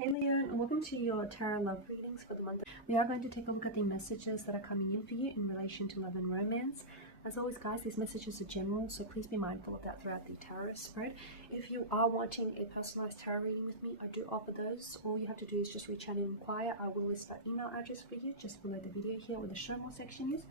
Hey Leo, and welcome to your tarot love readings for the month. We are going to take a look at the messages that are coming in for you in relation to love and romance. As always, guys, these messages are general, so please be mindful of that throughout the tarot spread. If you are wanting a personalized tarot reading with me, I do offer those. All you have to do is just reach out and inquire. I will list that email address for you just below the video here where the show more section is,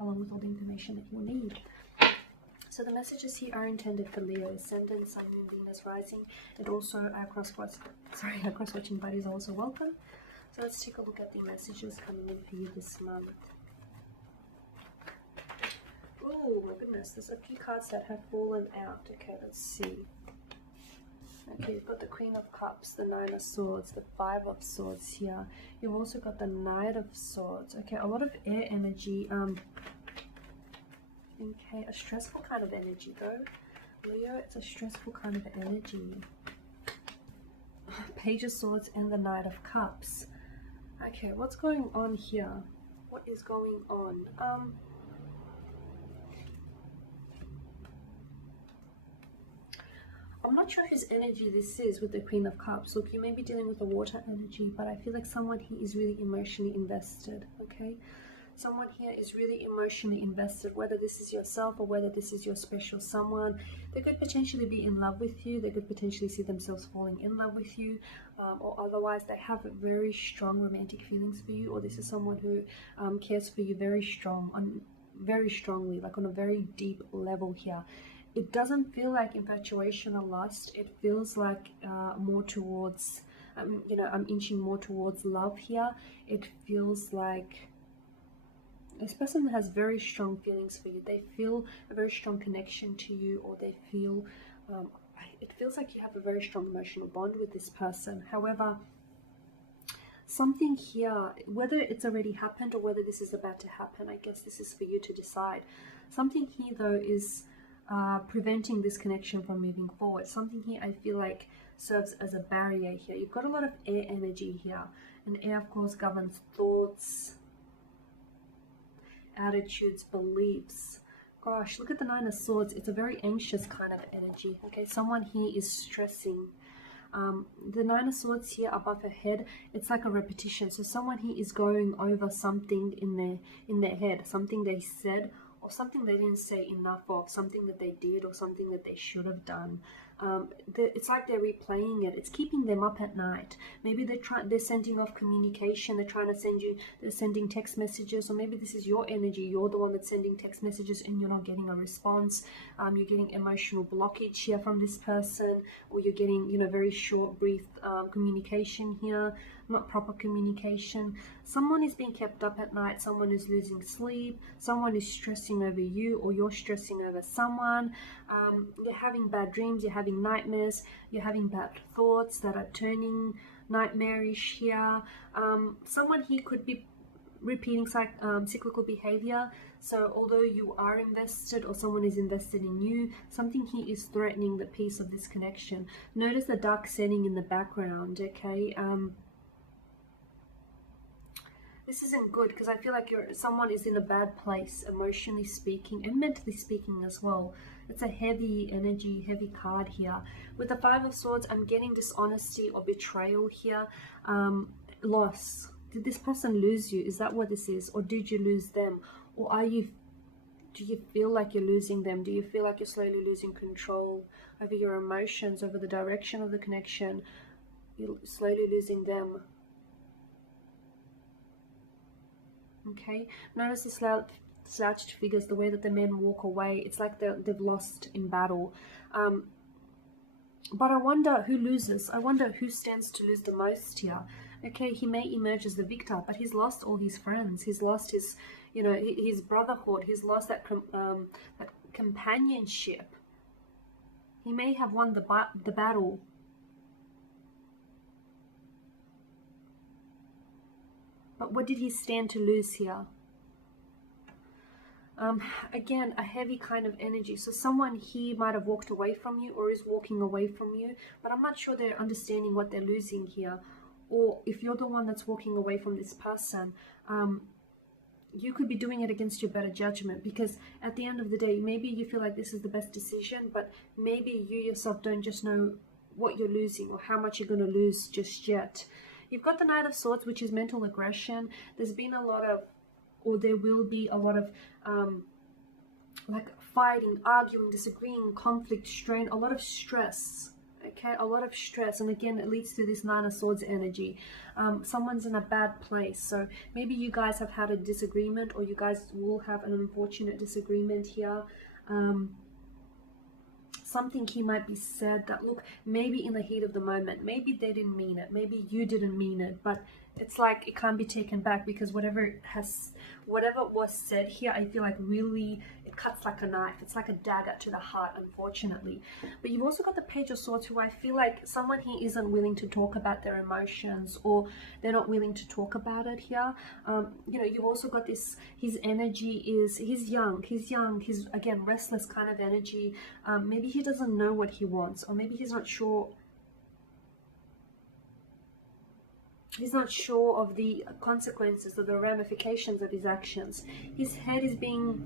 along with all the information that you will need. So the messages here are intended for Leo, Ascendant, Sun, Moon, Venus, Rising, and also our cross-watching buddies are also welcome. So let's take a look at the messages coming in for you this month. Oh my goodness, there's a few cards that have fallen out. Okay, let's see. Okay, you've got the Queen of Cups, the Nine of Swords, the Five of Swords here. You've also got the Knight of Swords. Okay, a lot of air energy. Okay, a stressful kind of energy though. Leo, it's a stressful kind of energy. Page of Swords and the Knight of Cups. Okay, what's going on here? What is going on? I'm not sure whose energy this is with the Queen of Cups. Look, you may be dealing with a water energy, but I feel like someone here is really emotionally invested, okay? Someone here is really emotionally invested, whether this is yourself or whether this is your special someone. They could potentially be in love with you. They could potentially see themselves falling in love with you, or otherwise they have very strong romantic feelings for you, or this is someone who cares for you very strongly, like on a very deep level here. It doesn't feel like infatuation or lust. It feels like more towards, I'm inching more towards love here. It feels like this person has very strong feelings for you. They feel a very strong connection to you, or they feel, it feels like you have a very strong emotional bond with this person. However, something here, whether it's already happened or whether this is about to happen, I guess this is for you to decide. Something here though is preventing this connection from moving forward. Something here I feel like serves as a barrier here. You've got a lot of air energy here, and air of course governs thoughts, attitudes, beliefs. Gosh, look at the Nine of Swords. It's a very anxious kind of energy. Okay, someone here is stressing. The Nine of Swords here above her head, it's like a repetition. So someone here is going over something in their head, something they said or something they didn't say enough of, something that they did or something that they should have done. It's like they're replaying it. It's keeping them up at night. Maybe they're sending off communication. They're sending text messages, or maybe this is your energy. You're the one that's sending text messages and you're not getting a response. You're getting emotional blockage here from this person, or you're getting, very short, brief communication here, not proper communication. Someone is being kept up at night. Someone is losing sleep. Someone is stressing over you, or you're stressing over someone. You're having bad dreams. You're having nightmares. You're having bad thoughts that are turning nightmarish here. Someone here could be repeating cyclical behavior. So although you are invested, or someone is invested in you, something here is threatening the peace of this connection. Notice the dark setting in the background. Okay, this isn't good, because I feel like someone is in a bad place, emotionally speaking and mentally speaking as well. It's a heavy energy, heavy card here. With the Five of Swords, I'm getting dishonesty or betrayal here. Loss. Did this person lose you? Is that what this is? Or did you lose them? Or do you feel like you're losing them? Do you feel like you're slowly losing control over your emotions, over the direction of the connection? You're slowly losing them. Okay, notice the slouched figures, the way that the men walk away. It's like they've lost in battle. But I wonder who loses. I wonder who stands to lose the most here. Okay, he may emerge as the victor, but he's lost all his friends. He's lost his, his brotherhood. He's lost that companionship. He may have won the battle, but what did he stand to lose here? Again, a heavy kind of energy. So someone here might have walked away from you, or is walking away from you, but I'm not sure they're understanding what they're losing here. Or if you're the one that's walking away from this person, you could be doing it against your better judgment, because at the end of the day, maybe you feel like this is the best decision, but maybe you yourself don't just know what you're losing or how much you're going to lose just yet. You've got the Knight of Swords, which is mental aggression. There's been a lot of, or there will be a lot of like fighting, arguing, disagreeing, conflict, strain, a lot of stress. Okay, a lot of stress, and again it leads to this Nine of Swords energy. Someone's in a bad place, so maybe you guys have had a disagreement, or you guys will have an unfortunate disagreement here. Something he might be said that, look, maybe in the heat of the moment, maybe they didn't mean it, maybe you didn't mean it, but it's like it can't be taken back, because whatever was said here, I feel like really it cuts like a knife. It's like a dagger to the heart, unfortunately. But you've also got the Page of Swords, who I feel like someone here isn't willing to talk about their emotions, or they're not willing to talk about it here. You know, you've also got this, his energy is, he's young, he's again restless kind of energy. Maybe he doesn't know what he wants, or maybe he's not sure. He's not sure of the consequences or the ramifications of his actions. His head is being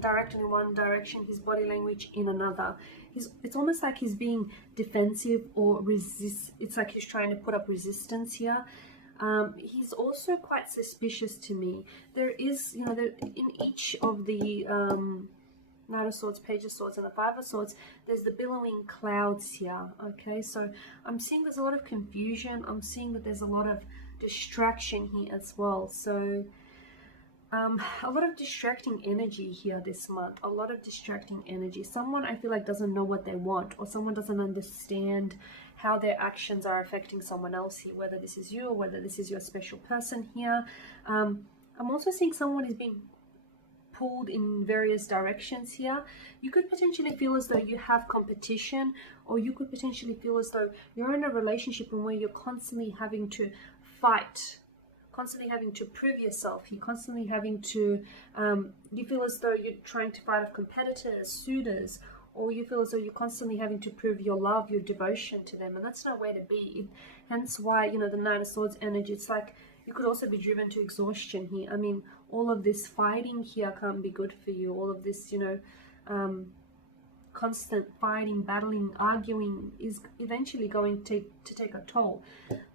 directed in one direction, his body language in another. It's almost like he's being defensive or resist. It's like he's trying to put up resistance here. He's also quite suspicious to me. There is, you know, in each of the Knight of Swords, Page of Swords, and the Five of Swords, there's the billowing clouds here. Okay, so I'm seeing there's a lot of confusion. I'm seeing that there's a lot of distraction here as well. So a lot of distracting energy here this month. A lot of distracting energy. Someone, I feel like, doesn't know what they want, or someone doesn't understand how their actions are affecting someone else here, whether this is you or whether this is your special person here. I'm also seeing someone is being pulled in various directions here. You could potentially feel as though you have competition, or you could potentially feel as though you're in a relationship in where you're constantly having to fight, constantly having to prove yourself. You're constantly having to, you feel as though you're trying to fight off competitors, suitors, or you feel as though you're constantly having to prove your love, your devotion to them, and that's no way to be. Hence why, you know, the Nine of Swords energy, it's like you could also be driven to exhaustion here. I mean, all of this fighting here can't be good for you. All of this, you know, constant fighting, battling, arguing is eventually going to take a toll.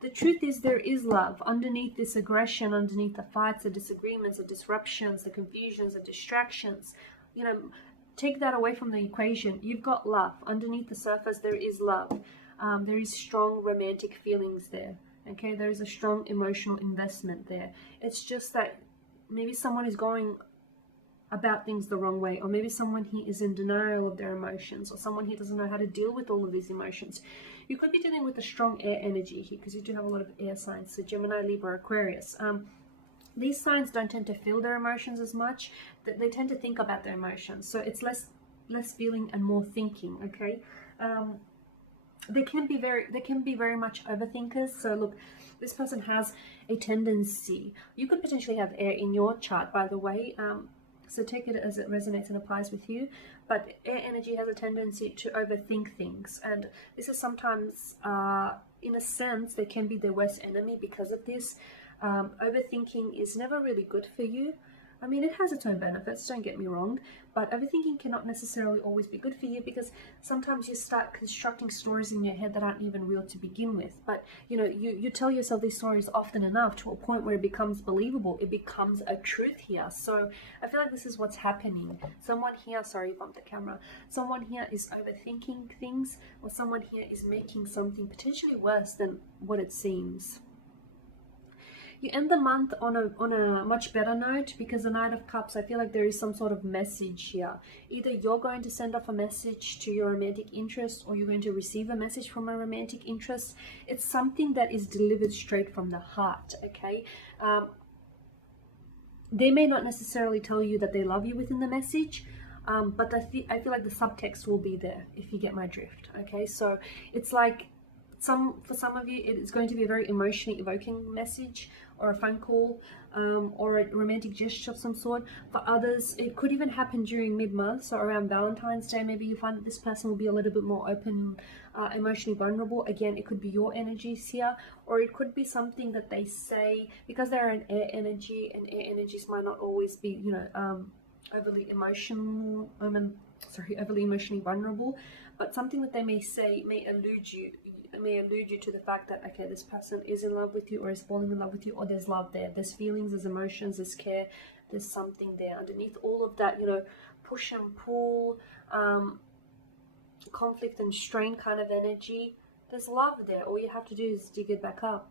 The truth is, there is love underneath this aggression, underneath the fights, the disagreements, the disruptions, the confusions, the distractions. You know, take that away from the equation. You've got love. Underneath the surface, there is love. There is strong romantic feelings there. Okay, there is a strong emotional investment there. It's just that maybe someone is going about things the wrong way, or maybe someone here is in denial of their emotions, or someone here doesn't know how to deal with all of these emotions. You could be dealing with a strong air energy here, because you do have a lot of air signs, so Gemini, Libra, Aquarius. These signs don't tend to feel their emotions as much. They tend to think about their emotions, so it's less feeling and more thinking. Okay. They can be very much overthinkers. So look, this person has a tendency. You could potentially have air in your chart, by the way. So take it as it resonates and applies with you. But air energy has a tendency to overthink things, and this is sometimes, in a sense, they can be their worst enemy because of this. Overthinking is never really good for you. I mean, it has its own benefits, don't get me wrong, but overthinking cannot necessarily always be good for you, because sometimes you start constructing stories in your head that aren't even real to begin with. But, you know, you tell yourself these stories often enough to a point where it becomes believable. It becomes a truth here. So I feel like this is what's happening. Someone here, sorry, bumped the camera. Someone here is overthinking things, or someone here is making something potentially worse than what it seems. You end the month on a much better note, because the Knight of Cups, I feel like there is some sort of message here. Either you're going to send off a message to your romantic interest, or you're going to receive a message from a romantic interest. It's something that is delivered straight from the heart, okay? They may not necessarily tell you that they love you within the message, but I feel like the subtext will be there, if you get my drift, okay? So it's like, for some of you, it is going to be a very emotionally evoking message, or a phone call, or a romantic gesture of some sort. For others, it could even happen during mid-month, so around Valentine's Day. Maybe you find that this person will be a little bit more open, emotionally vulnerable. Again, it could be your energies here, or it could be something that they say, because they're an air energy, and air energies might not always be, you know, overly emotional. overly emotionally vulnerable, but something that they may say may allude you to the fact that, okay, this person is in love with you, or is falling in love with you, or there's love there, there's feelings, there's emotions, there's care, there's something there underneath all of that, push and pull, conflict and strain kind of energy. There's love there. All you have to do is dig it back up.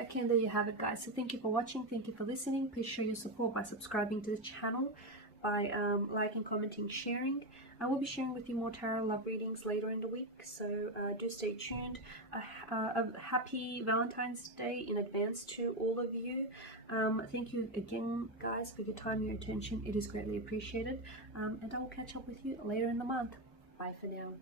Okay, and there you have it, guys. So thank you for watching, thank you for listening. Please show your support by subscribing to the channel, by liking, commenting, sharing. I will be sharing with you more tarot love readings later in the week, so do stay tuned. A happy Valentine's Day in advance to all of you. Thank you again, guys, for your time, your attention. It is greatly appreciated, and I will catch up with you later in the month. Bye for now.